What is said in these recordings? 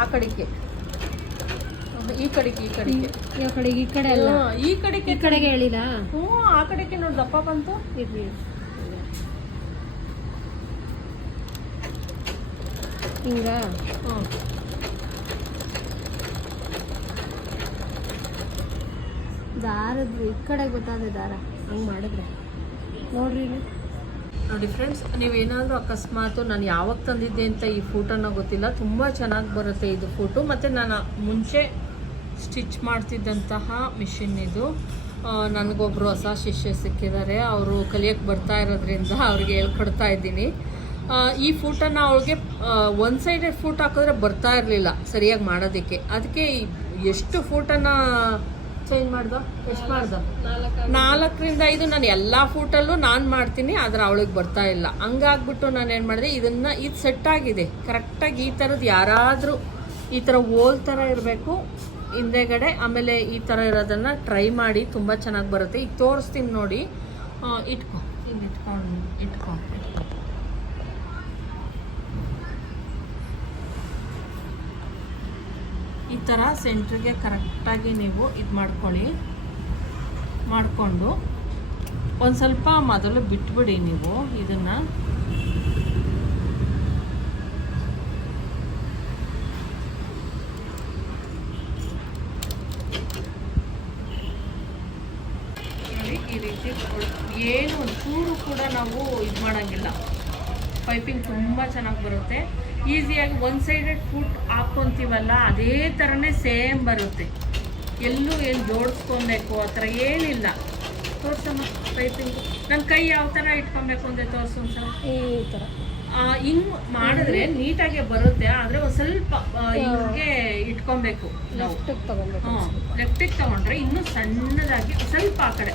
ಆ ಕಡೆಗೆ. ಈ ಕಡೆಗೆ ಈ ಕಡೆಗೆ. ಈ ಕಡೆ ಈ ಕಡೆ ಅಲ್ಲ. ಈ ಕಡೆಗೆ ಈ ಕಡೆಗೆ ಹೇಳಿಲ್ಲ ಹ್ಞೂ ಆ ಕಡೆಗೆ ನೋಡಿ ದಪ್ಪ ಬಂತು. ಇರ್ಲಿ ಹಿಂಗ? ಹ್ಞೂ ದಾರದ್ದು ಈ ಕಡೆ ಗೊತ್ತಾದೆ ದಾರ. ಹಂಗೆ ಮಾಡಿದ್ರೆ. ನೋಡ್ರಿ ಇಲ್ಲಿ. ನೋಡಿ ಫ್ರೆಂಡ್ಸ್ ನೀವೇನಾದರೂ ಅಕಸ್ಮಾತ್ ನಾನು ಯಾವಾಗ ತಂದಿದ್ದೆ ಅಂತ ಈ ಫೋಟೋನ ಗೊತ್ತಿಲ್ಲ. ತುಂಬ ಚೆನ್ನಾಗಿ ಬರುತ್ತೆ ಇದು ಫೋಟೋ. ಮತ್ತು ನಾನು ಮುಂಚೆ ಸ್ಟಿಚ್ ಮಾಡ್ತಿದ್ದಂತಹ ಮಿಷಿನ್ ಇದು. ನನಗೊಬ್ಬರು ಹೊಸ ಶಿಷ್ಯ ಸಿಕ್ಕಿದ್ದಾರೆ. ಅವರು ಕಲಿಯೋಕ್ಕೆ ಬರ್ತಾ ಇರೋದ್ರಿಂದ ಅವ್ರಿಗೆ ಹೇಳ್ಕೊಡ್ತಾ ಇದ್ದೀನಿ. ಈ ಫೋಟೋನ ಅವಳಿಗೆ ಒನ್ ಸೈಡೆಡ್ ಫೂಟ್ ಹಾಕಿದ್ರೆ ಬರ್ತಾ ಇರಲಿಲ್ಲ ಸರಿಯಾಗಿ ಮಾಡೋದಕ್ಕೆ. ಅದಕ್ಕೆ ಎಷ್ಟು ಫೂಟನ್ನು ಚೇಂಜ್ ಮಾಡ್ದ? ಎಷ್ಟು ಮಾಡ್ದ? ನಾಲ್ಕರಿಂದ ಐದು. ನಾನು ಎಲ್ಲ ಫೂಟಲ್ಲೂ ನಾನು ಮಾಡ್ತೀನಿ ಆದರೆ ಅವಳಿಗೆ ಬರ್ತಾ ಇಲ್ಲ. ಹಂಗಾಗ್ಬಿಟ್ಟು ನಾನು ಏನು ಮಾಡಿದೆ ಇದನ್ನು ಇದು ಸೆಟ್ ಆಗಿದೆ. ಕರೆಕ್ಟಾಗಿ ಈ ಥರದ್ದು ಯಾರಾದರೂ ಈ ಥರ ಓಲ್ ಥರ ಇರಬೇಕು ಹಿಂದೆಗಡೆ ಆಮೇಲೆ ಈ ಥರ ಇರೋದನ್ನು ಟ್ರೈ ಮಾಡಿ ತುಂಬ ಚೆನ್ನಾಗಿ ಬರುತ್ತೆ. ಈಗ ತೋರಿಸ್ತೀನಿ ನೋಡಿ. ಇಟ್ಕೊ. ಹಿಂಗೆ ಇಟ್ಕೊಂಡು ಇಟ್ಕೊ ಇಟ್ಕೊ. ಈ ಥರ ಸೆಂಟ್ರಿಗೆ ಕರೆಕ್ಟಾಗಿ ನೀವು ಇದು ಮಾಡ್ಕೊಳ್ಳಿ. ಮಾಡಿಕೊಂಡು ಒಂದು ಸ್ವಲ್ಪ ಮೊದಲು ಬಿಟ್ಬಿಡಿ ನೀವು ಇದನ್ನು. ಈ ರೀತಿ ಏನು ಒಂಚೂರು ಕೂಡ ನಾವು ಇದು ಮಾಡೋಂಗಿಲ್ಲ. ಪೈಪಿಂಗ್ ತುಂಬ ಚೆನ್ನಾಗಿ ಬರುತ್ತೆ. ಈಸಿಯಾಗಿ ಒನ್ ಸೈಡೆಡ್ ಫುಟ್ ಹಾಕ್ಕೊತೀವಲ್ಲ ಅದೇ ಥರನೇ ಸೇಮ್ ಬರುತ್ತೆ. ಎಲ್ಲೂ ಏನು ಜೋಡಿಸ್ಕೊಬೇಕು ಆ ಥರ ಏನಿಲ್ಲ. ತೋರ್ಸಮ್ಮ ಪೈಪಿಂಗ್ ನನ್ನ ಕೈ ಯಾವ ಥರ ಇಟ್ಕೊಬೇಕು ಅಂದರೆ ತೋರಿಸು ಸರ್ ಈ ಥರ. ಹಿಂಗ್ ಮಾಡಿದ್ರೆ ನೀಟಾಗೆ ಬರುತ್ತೆ ಆದ್ರೆ ಒಂದು ಸ್ವಲ್ಪ ಹಿಂಗೆ ಇಟ್ಕೊಬೇಕು ಲೆಫ್ಟಿಗೆ ತಗೊಂಡು ಹಾಂ ಲೆಫ್ಟಿಗೆ ತಗೊಂಡ್ರೆ ಇನ್ನೂ ಸಣ್ಣದಾಗಿ ಸ್ವಲ್ಪ ಆ ಕಡೆ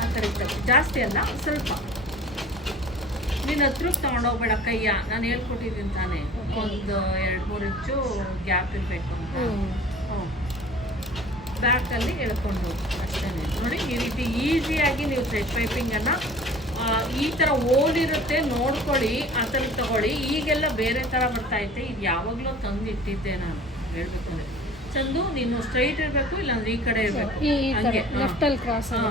ಆ ಕಡೆ. ಜಾಸ್ತಿ ಅಲ್ಲ ಸ್ವಲ್ಪ. ನೀನು ಹತ್ರಕ್ಕೆ ತಗೊಂಡೋಗ್ಬೇಡ ಕೈಯ. ನಾನು ಹೇಳ್ಕೊಟ್ಟಿದ್ದೀನಿ ತಾನೇ. ಒಂದು ಎರಡು ಮೂರು ಇಂಚು ಗ್ಯಾಪ್ ಇರಬೇಕು ಅಂತ. ಹ್ಞೂ ಬ್ಯಾಕಲ್ಲಿ ಎಳ್ಕೊಂಡು ಹೋಗಿ. ಅಷ್ಟೇ ನೋಡಿ ಈ ರೀತಿ ಈಸಿಯಾಗಿ ನೀವು ಥ್ರೆಡ್ ಪೈಪಿಂಗನ್ನು ಈ ಥರ ಓಲಿರುತ್ತೆ ನೋಡ್ಕೊಳ್ಳಿ ಆ ಥರ ತಗೊಳ್ಳಿ. ಈಗೆಲ್ಲ ಬೇರೆ ಥರ ಬರ್ತೈತೆ ಇದು ಯಾವಾಗಲೂ ತಂದು ಇಟ್ಟಿದ್ದೆ ನಾನು ಹೇಳ್ಬೇಕಂದ್ರೆ ಚಂದು ನೀನು ಸ್ಟ್ರೈಟ್ ಇರಬೇಕು ಇಲ್ಲಾಂದ್ರೆ ಈ ಕಡೆ ಇರಬೇಕು. ಹಾಗೆ. ಕ್ರಾಸ್ ಹಾ.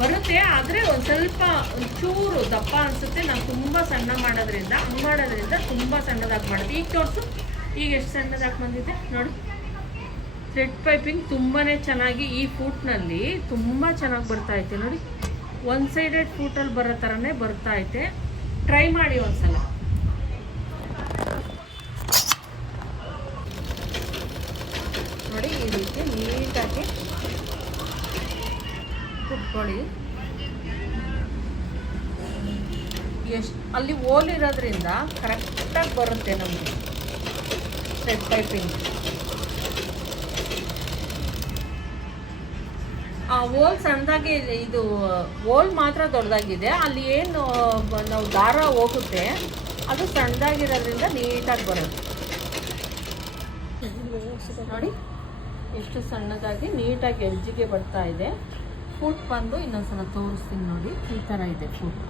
ಬರುತ್ತೆ, ಆದರೆ ಒಂದು ಸ್ವಲ್ಪ ಚೂರು ದಪ್ಪ ಅನಿಸುತ್ತೆ. ನಾನು ತುಂಬ ಸಣ್ಣ ಮಾಡೋದ್ರಿಂದ, ಹಂಗೆ ಮಾಡೋದ್ರಿಂದ ತುಂಬ ಸಣ್ಣದಾಗಿ ಮಾಡುತ್ತೆ ಈಗ ತೋರಿಸು, ಈಗ ಎಷ್ಟು ಸಣ್ಣದಾಗಿ ಬಂದಿದೆ ನೋಡಿ. ಥ್ರೆಡ್ ಪೈಪಿಂಗ್ ತುಂಬಾ ಚೆನ್ನಾಗಿ ಈ ಫೂಟ್ನಲ್ಲಿ ತುಂಬ ಚೆನ್ನಾಗಿ ಬರ್ತಾ ಐತೆ ನೋಡಿ. ಒನ್ ಸೈಡೆಡ್ ಫೂಟಲ್ಲಿ ಬರೋ ಥರನೇ ಬರ್ತಾ ಐತೆ. ಟ್ರೈ ಮಾಡಿ ಒಂದ್ಸಲ. ನೋಡಿ ಈ ರೀತಿ ನೀಟಾಗಿ ಕುಟ್ಕೊಳ್ಳಿ ಎಷ್ಟು, ಅಲ್ಲಿ ಓಲ್ ಇರೋದ್ರಿಂದ ಕರೆಕ್ಟಾಗಿ ಬರುತ್ತೆ ನಮಗೆ. ಸೆಟ್ ಪೈಪಿಂಗ್ ಆ ಓಲ್ ಸಣ್ಣದಾಗಿ ಇದು, ಓಲ್ ಮಾತ್ರ ದೊಡ್ಡದಾಗಿದೆ. ಅಲ್ಲಿ ಏನು, ನಾವು ದಾರ ಹೋಗುತ್ತೆ. ಅದು ಸಣ್ಣದಾಗಿರೋದ್ರಿಂದ ನೀಟಾಗಿ ಬರುತ್ತೆ. ನೋಡಿ, ಎಷ್ಟು ಸಣ್ಣದಾಗಿ ನೀಟಾಗಿ ಎಲ್ಜಿಗೆ ಬರ್ತಾ ಇದೆ. ಫುಟ್ ಬಂದು ಇನ್ನೊಂದ್ಸಲ ತೋರಿಸ್ತೀನಿ ನೋಡಿ ಈ ಥರ ಇದೆ ಫುಟ್